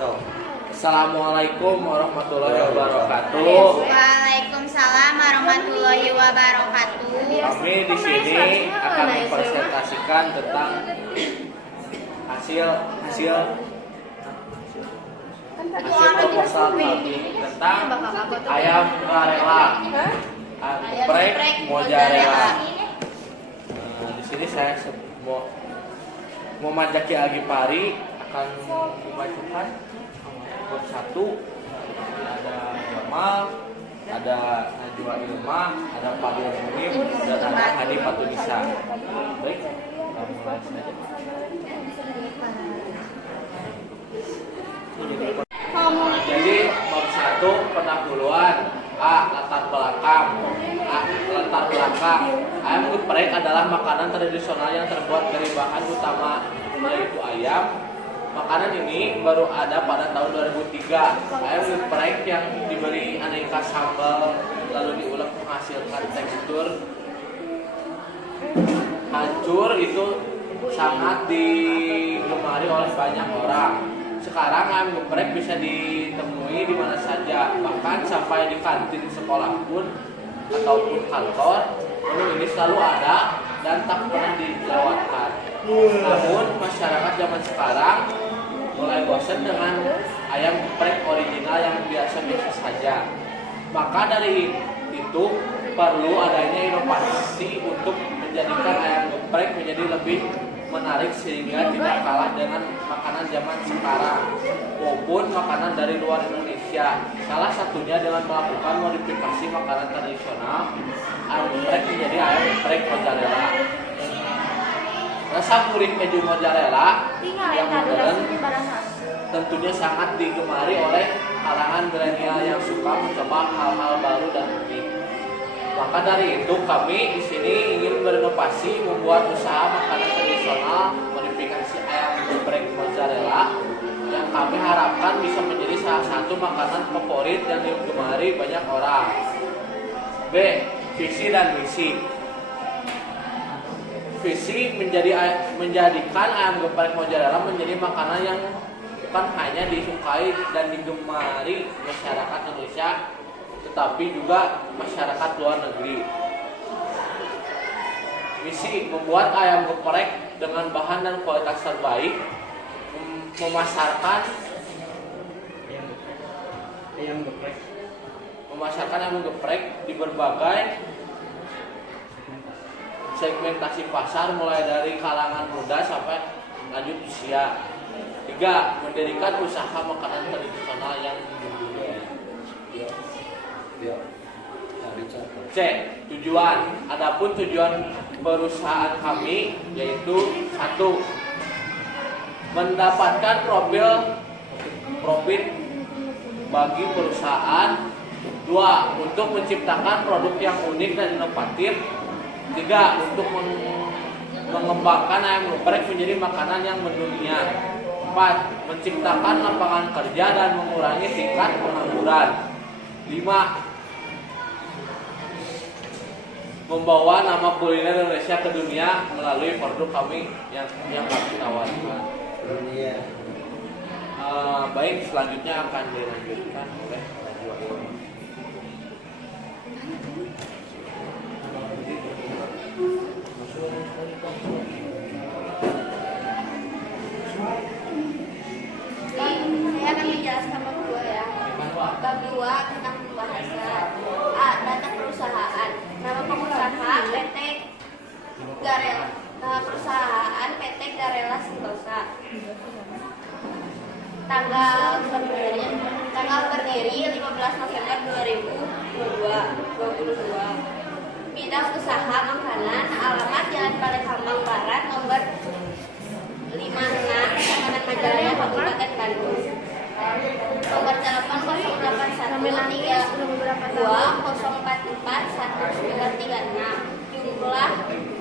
So, Assalamualaikum warahmatullahi wabarakatuh. Waalaikumsalam warahmatullahi wabarakatuh. Kami di sini akan mempresentasikan tentang hasil proposal kami tentang ayam garela, geprek mozzarella. Di sini saya mau Majaki Agipari akan membacakan bab 1. Ada Jamal, ada Najwa Ilma, ada Fadil Munif, dan ada Hadi Fatunisa. Baik, kita mulai saja. Jadi bab 1 pendahuluan. Latar belakang. Ayam geprek adalah makanan tradisional yang terbuat dari bahan utama yaitu ayam. Makanan ini baru ada pada tahun 2003. Ayam geprek yang diberi aneka sambal lalu diulek menghasilkan tekstur hancur itu sangat digemari oleh banyak orang. Sekarang ayam geprek bisa ditemui di mana saja, bahkan sampai di kantin sekolah pun ataupun kantor. Menu ini selalu ada dan tak pernah dilewatkan. Namun masyarakat zaman sekarang mulai bosan dengan ayam geprek original yang biasa-biasa saja. Maka dari itu perlu adanya inovasi untuk menjadikan ayam geprek menjadi lebih menarik sehingga tidak kalah dengan makanan zaman sekarang maupun makanan dari luar Indonesia. Salah satunya dengan melakukan modifikasi makanan tradisional ayam geprek menjadi ayam geprek mozzarella. Rasa gurih keju mozzarella yang modern tentunya sangat digemari oleh kalangan milenial yang suka mencoba hal-hal baru dan unik. Maka dari itu kami di sini ingin berinovasi membuat usaha makanan tradisional modifikasi ayam geprek mozzarella yang kami harapkan bisa menjadi salah satu makanan favorit yang digemari banyak orang. B. Visi dan misi. Visi menjadikan ayam geprek mozzarella menjadi makanan yang bukan hanya disukai dan digemari masyarakat Indonesia, tetapi juga masyarakat luar negeri. Misi membuat ayam geprek dengan bahan dan kualitas terbaik, memasarkan ayam geprek di berbagai segmentasi pasar mulai dari kalangan muda sampai lanjut usia. 3. Mendirikan usaha makanan tradisional yang mendunia. C. Tujuan. Adapun tujuan perusahaan kami yaitu 1. Mendapatkan profit bagi perusahaan. 2. Untuk menciptakan produk yang unik dan inovatif. 3. Untuk mengembangkan ayam geprek menjadi makanan yang mendunia. 4. Menciptakan lapangan kerja dan mengurangi tingkat pengangguran. 5. Membawa nama kuliner Indonesia ke dunia melalui produk kami yang kami tawarkan. Baik, selanjutnya akan dilanjutkan oleh Najwa Ilma. Saya akan menjelaskan bab 2 ya. Bab 2 tentang pembahasan. A. Data perusahaan. Nama pengusaha PT Garela. Nama perusahaan PT Garela Sentosa. Tanggal berdiri 15 November 2022. Bidang usaha makanan. Alamat Jalan Palembang Barat nomor 56 Kecamatan Majalaya, Kabupaten Bandung. Nomor telepon 0812044136. Jumlah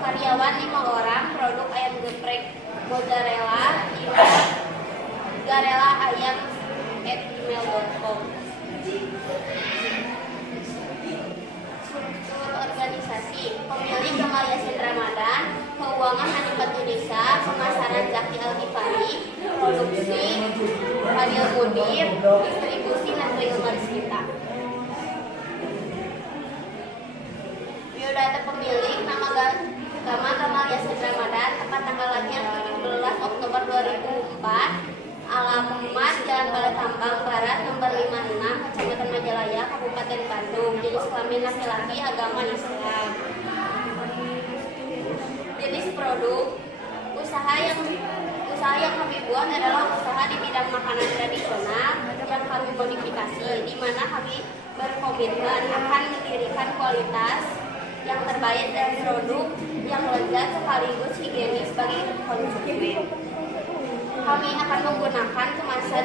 karyawan 5 orang. Produk ayam geprek mozzarella. Email garelaayam@gmail.com. Struktur organisasi. Pemilik Gamaliasin Ramadan. Keuangan Hadi Fatunisa. Pemasaran Zaki Al-Ghifari. produksi, panel mudir, distribusi, dan lingkungan sekitar. Biodata pemilik, nama Gamalia Ramadan, tempat tanggal lahir 17 Oktober 2004, alamat Jalan Balai Tambang Barat nomor 56, Kecamatan Majalaya, Kabupaten Bandung. Jenis kelamin laki-laki, agama Islam. Jenis produk, usaha yang kami buat adalah usaha di bidang makanan tradisional yang kami modifikasi, di mana kami berkomitmen akan mendirikan kualitas yang terbaik dan produk yang lezat sekaligus higienis bagi konsumen. Kami akan menggunakan kemasan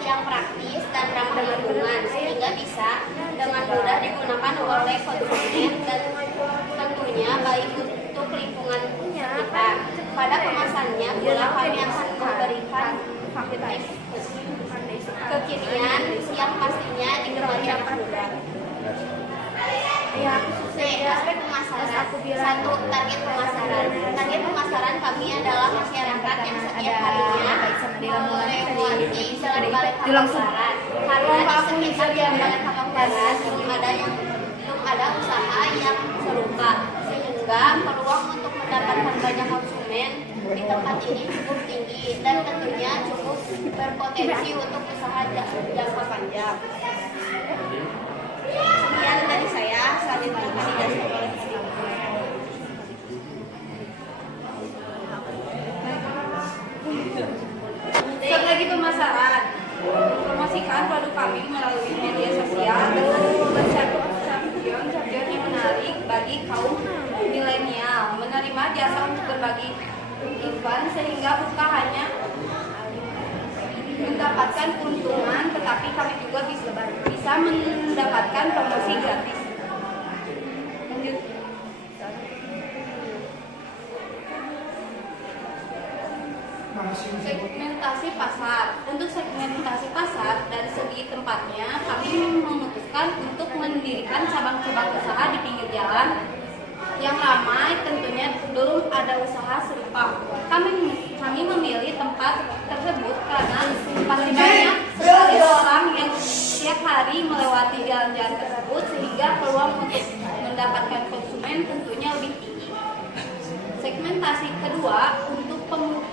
yang praktis dan ramah lingkungan sehingga bisa dengan mudah digunakan oleh konsumen dan tentunya baik untuk lingkungan sekitar. Pada kemasannya pula kami akan memberikan kekinian yang pastinya digemari anak muda. Aspek pemasaran. 1. Target pemasaran. Target pemasaran kami adalah masyarakat yang setiap harinya melewati Jalan Balai Tambang Barat. Karena di sekitar Jalan Balai Tambang Barat belum ada usaha yang serupa, sehingga peluang untuk mendapatkan banyak konsumen di tempat ini cukup tinggi dan tentunya cukup berpotensi untuk usaha jangka panjang. Sekian dari saya, selanjutnya validasi oleh Strategi pemasaran. Promosikan produk kami melalui media sosial dengan konsep champion yang menarik bagi kaum milenial. Menerima jasa untuk berbagi event sehingga bukan hanya mendapatkan keuntungan, tetapi kami juga bisa mendapatkan promosi gratis. Lanjut. Segmentasi pasar. Untuk segmentasi pasar dari segi tempatnya, kami memutuskan untuk mendirikan cabang-cabang usaha di pinggir jalan yang ramai. Tentunya belum ada usaha serupa. Kami memilih tempat tersebut karena pasti banyak sekali orang yang setiap hari melewati jalan-jalan tersebut sehingga peluang untuk mendapatkan konsumen tentunya lebih tinggi. Segmentasi kedua untuk pemulakan,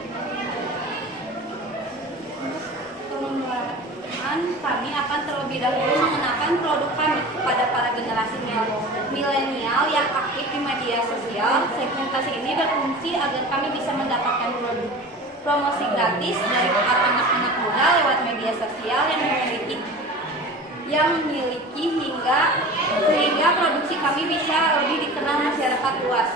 kami akan terlebih dahulu mengenalkan produk kami kepada para generasi milenial yang aktif di media sosial. Segmentasi ini berfungsi agar kami bisa mendapatkan produk promosi gratis dari para anak-anak muda lewat media sosial yang memiliki sehingga produksi kami bisa lebih dikenal masyarakat luas.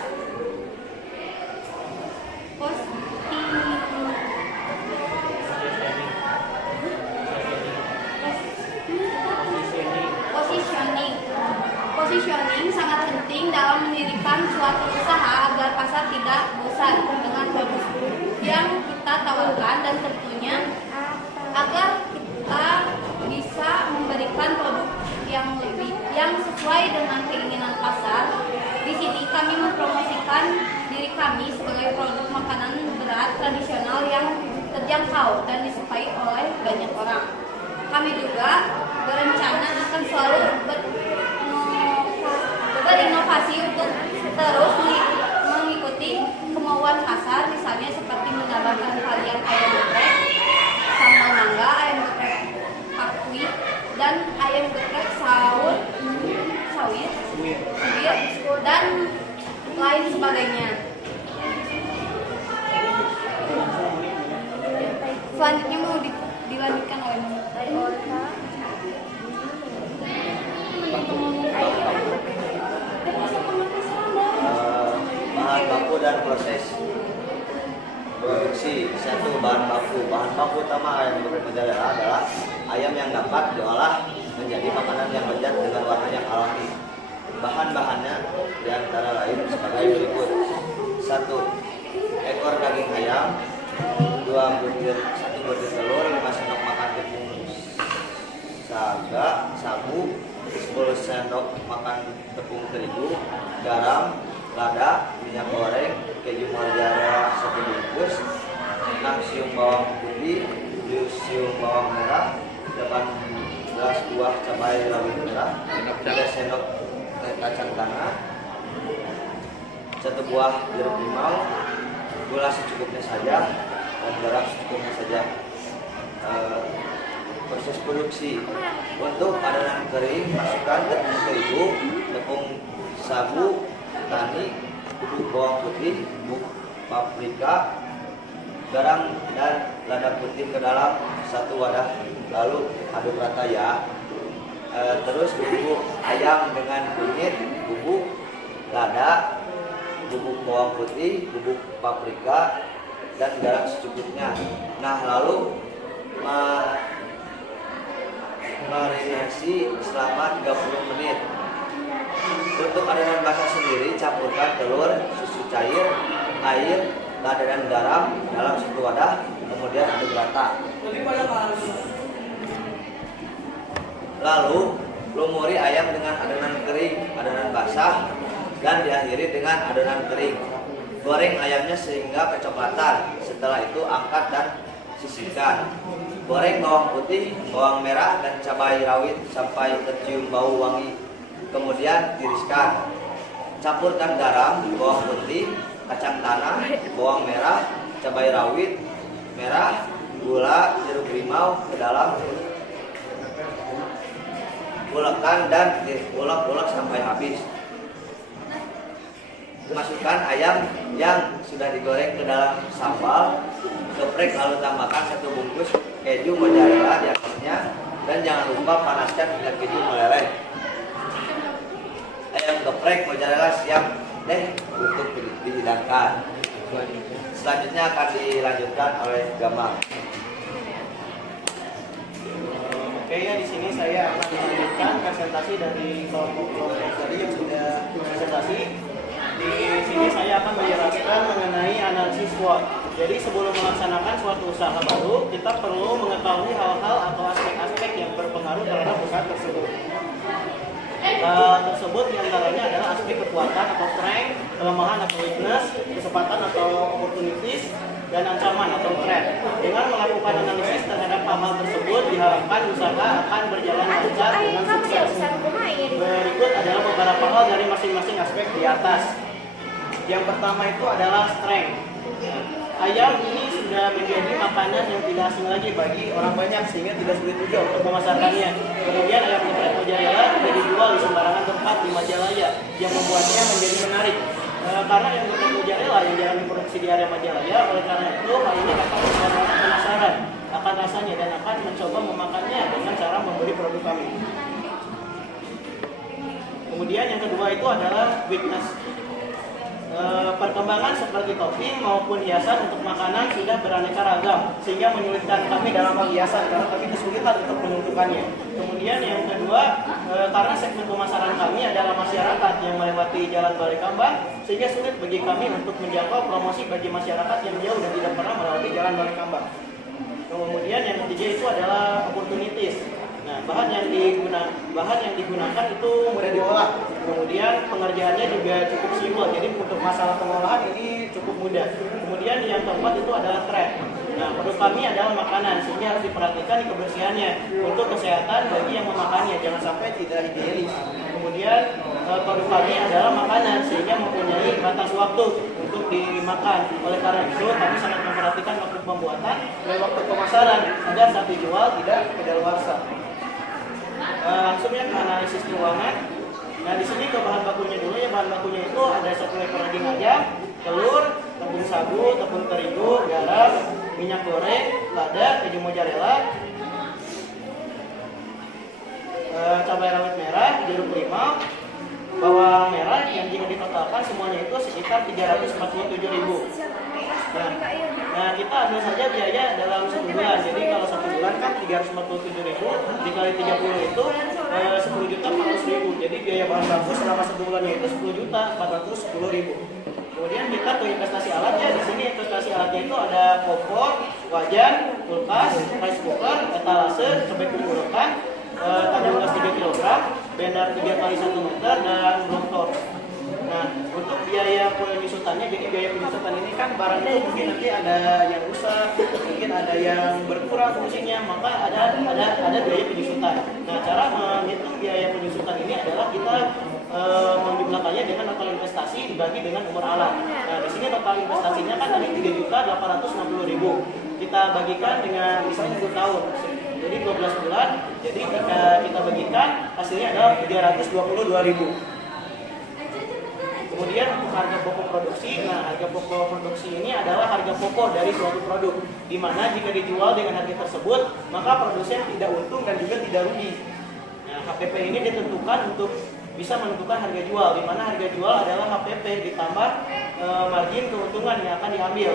Positioning sangat penting dalam mendirikan suatu usaha agar pasar tidak bosan dengan produk yang kita tawarkan dan tentunya agar kita bisa memberikan produk yang sesuai dengan keinginan pasar. Di sini kami mempromosikan diri kami sebagai produk makanan berat tradisional yang terjangkau dan disukai oleh banyak orang. Kami juga berencana akan selalu berinovasi untuk terus mengikuti kemauan pasar, misalnya seperti menambahkan varian ayam geprek, sambal mangga, ayam geprek pakui, dan ayam geprek sawit, dan lain sebagainya. Selanjutnya mau dilanjutkan oleh bahan baku dan proses produksi. 1. Bahan baku utama ayam geprek Majalaya adalah ayam yang dapat diolah menjadi makanan yang lezat dengan warna yang alami. Bahan-bahannya diantara lain sebagai berikut: 1. Ekor daging ayam, 1 butir telur, 5 sendok makan tepung sagu, 10 sendok makan tepung terigu, garam, lada, minyak goreng, keju mozzarella 1 bungkus, 6 siung bawang putih, 7 siung bawang merah, 18 buah cabai rawit merah, 3 sendok teh kacang tanah, 1 buah jeruk limau, gula secukupnya saja, dan garam secukupnya saja. Proses produksi untuk adonan kering, masukkan tepung terigu, tepung sagu, tani, bubuk bawang putih, bubuk paprika, garam dan lada putih ke dalam 1 wadah, lalu aduk rata ya. Terus bubuk ayam dengan kunyit, bubuk lada, bubuk bawang putih, bubuk paprika, dan garam secukupnya. Nah, lalu marinasi selama 30 menit. Untuk adonan basah sendiri, campurkan telur, susu cair, air, lada dan garam dalam 1 wadah, kemudian aduk rata. Lalu lumuri ayam dengan adonan kering, adonan basah, dan diakhiri dengan adonan kering. Goreng ayamnya sehingga kecoklatan. Setelah itu angkat dan sisihkan. Goreng bawang putih, bawang merah, dan cabai rawit sampai tercium bau wangi. Kemudian tiriskan. Campurkan garam, bawang putih, kacang tanah, bawang merah, cabai rawit merah, gula, jeruk limau ke dalam. Ulekkan dan diulek-ulek sampai habis. Masukkan ayam yang sudah digoreng ke dalam sambal, geprek, lalu tambahkan 1 bungkus keju mozzarella di atasnya, dan jangan lupa panaskan hingga keju meleleh. Ayam geprek mozzarella siap deh untuk dihidangkan. Selanjutnya akan dilanjutkan oleh Gamal. Oke ya, di sini saya akan melanjutkan presentasi dari kelompok tadi yang sudah presentasi. Di sini saya akan menjelaskan mengenai analisis SWOT. Jadi sebelum melaksanakan suatu usaha baru, kita perlu mengetahui hal-hal atau aspek-aspek yang berpengaruh terhadap usaha tersebut. Tersebut diantaranya adalah aspek kekuatan atau strength, kelemahan atau weakness, kesempatan atau opportunities, dan ancaman atau threat. Dengan melakukan analisis terhadap hal-hal tersebut, diharapkan usaha akan berjalan lancar dengan sukses. Berikut adalah beberapa hal dari masing-masing aspek di atas. Yang pertama itu adalah strength. Ayam ini sudah menjadi makanan yang tidak asing lagi bagi orang banyak, sehingga tidak sulit juga untuk memasarkannya. Kemudian ayam geprek mozzarella tidak dijual di sembarangan tempat di Majalaya, yang membuatnya menjadi menarik. Karena ayam geprek mozzarella yang jarang diproduksi di area Majalaya, oleh karena itu hal ini dapat membuat orang penasaran akan rasanya dan akan mencoba memakannya dengan cara membeli produk kami. Kemudian yang kedua itu adalah weakness. Perkembangan seperti topping maupun hiasan untuk makanan sudah beraneka ragam, sehingga menyulitkan kami dalam hal hiasan karena kami kesulitan untuk menentukannya. Kemudian yang kedua, karena segmen pemasaran kami adalah masyarakat yang melewati jalan Balai Kambang, sehingga sulit bagi kami untuk menjangkau promosi bagi masyarakat yang jauh dan tidak pernah melewati jalan Balai Kambang. Kemudian yang ketiga itu adalah opportunities. Nah, bahan yang digunakan itu mudah diolah. Kemudian pengerjaannya juga cukup simpel. Jadi untuk masalah pengolahan ini cukup mudah. Kemudian yang keempat itu adalah threat. Nah, produk kami adalah makanan, sehingga harus diperhatikan di kebersihannya untuk kesehatan bagi yang memakannya, jangan sampai tidak higienis. Kemudian produk kami adalah makanan, sehingga mempunyai batas waktu untuk dimakan. Oleh karena itu, kami sangat memperhatikan waktu pembuatan dan waktu pemasaran agar saat dijual tidak kedaluarsa. Langsung ya ke analisis keuangan. Nah, di sini ke bahan bakunya dulu ya. Bahan bakunya itu ada 1 ekor daging ayam, telur, tepung sagu, tepung terigu, garam, minyak goreng, lada, keju mozzarella, cabai rawit merah, jeruk limau, bawang merah, yang jika ditotalkan semuanya itu sekitar 347.000. Nah, kita ambil saja biaya dalam 1 bulan. Jadi kalau 1 bulan kan 347.000 dikali 30 itu 10.400.000. Jadi biaya bahan baku selama 1 bulannya itu 10.410.000. Kemudian kita ke investasi alat ya. Di sini investasi alatnya itu ada kompor, wajan, kulkas, rice cooker, etalase, cobek kukurukan, tanda ulas 3 kg, bender 3 x 1 meter, dan blok torch. Nah, untuk biaya penyusutannya, jadi biaya penyusutan ini kan barang itu mungkin nanti ada yang rusak, mungkin ada yang berkurang fungsinya, maka ada biaya penyusutan. Nah, cara menghitung biaya penyusutan ini adalah kita menjumlahkannya dengan total investasi dibagi dengan umur alat. Nah, di sini total investasinya kan tadi 3.860.000. Kita bagikan dengan misalnya 10 tahun. Jadi 12 bulan. Jadi jika kita bagikan hasilnya adalah 322.000. Kemudian untuk harga pokok produksi, nah harga pokok produksi ini adalah harga pokok dari suatu produk, di mana jika dijual dengan harga tersebut, maka produsen tidak untung dan juga tidak rugi. Nah, HPP ini ditentukan untuk bisa menentukan harga jual, di mana harga jual adalah HPP ditambah margin keuntungan yang akan diambil.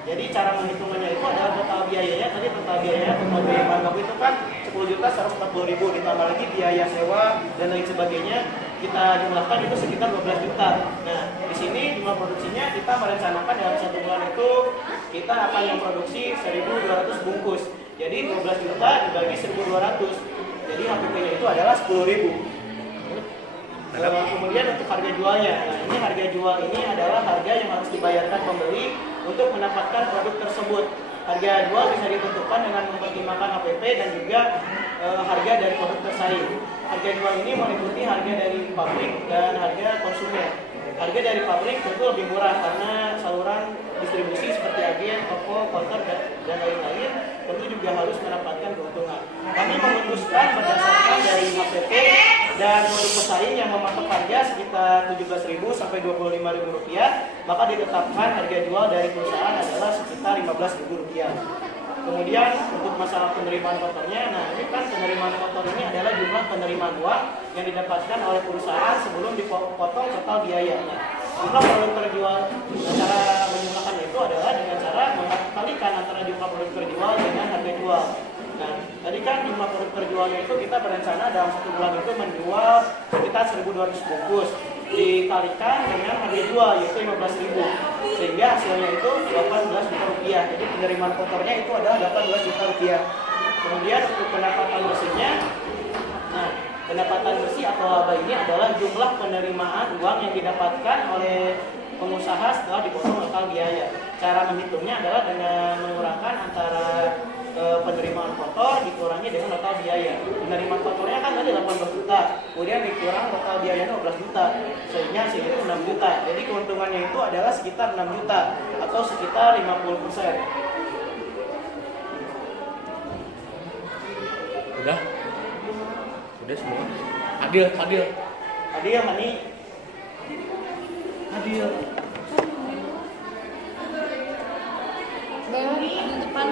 Jadi cara menghitungannya itu adalah total biayanya, tadi total biaya bahan baku itu kan 10.140.000 ditambah lagi biaya sewa dan lain sebagainya, kita jumlahkan itu sekitar 12 juta. Nah, di sini jumlah produksinya kita merencanakan dalam 1 bulan itu kita akan memproduksi 1.200 bungkus. Jadi 12 juta dibagi 1.200. Jadi HPP-nya itu adalah 10.000. Kemudian untuk harga jualnya, nah ini harga jual ini adalah harga yang harus dibayarkan pembeli untuk mendapatkan produk tersebut. Harga jual bisa ditentukan dengan mempertimbangkan HPP dan juga harga dari produk tersaing. Harga jual ini meliputi harga dari pabrik dan harga konsumen. Harga dari pabrik tentu lebih murah karena saluran distribusi seperti agen, toko, konter, dan lain-lain tentu juga harus mendapatkan keuntungan. Kami memutuskan berdasarkan dari HPP dan produk pesaing yang mematok harga sekitar 17.000 sampai 25.000 rupiah, maka ditetapkan harga jual dari perusahaan adalah sekitar 15.000 rupiah. Kemudian untuk masalah penerimaan kotornya, nah ini kan penerimaan kotor ini adalah jumlah penerimaan uang yang didapatkan oleh perusahaan sebelum dipotong total biaya. Nah, jumlah produk terjual, cara menjumlahkannya itu adalah dengan cara mengkalikan antara jumlah produk terjual dengan harga jual. Nah, tadi kan jumlah produk terjualnya itu kita berencana dalam 1 bulan itu menjual sekitar 1.200 bungkus dikalikan dengan harga jual yaitu 15.000, sehingga hasilnya itu 18 juta rupiah. Jadi penerimaan kotornya itu adalah 18 juta rupiah. Kemudian untuk pendapatan bersihnya, nah pendapatan bersih atau laba ini adalah jumlah penerimaan uang yang didapatkan oleh pengusaha setelah dipotong total biaya. Cara menghitungnya adalah dengan mengurangkan antara penerimaan kotor dikurangi dengan total biaya. Penerimaan kotornya kan tadi 18 juta, kemudian dikurang total biayanya 12 juta, sehingga hasilnya itu 6 juta. Jadi keuntungannya itu adalah sekitar 6 juta atau sekitar 50%. Udah semua. Adil. Adil, Hani. Adil. Bang, di depan.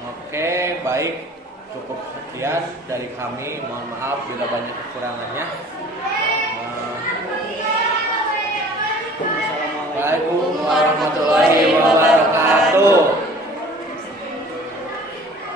Oke, baik. Cukup sekian dari kami. Mohon maaf bila banyak kekurangannya. Assalamualaikum warahmatullahi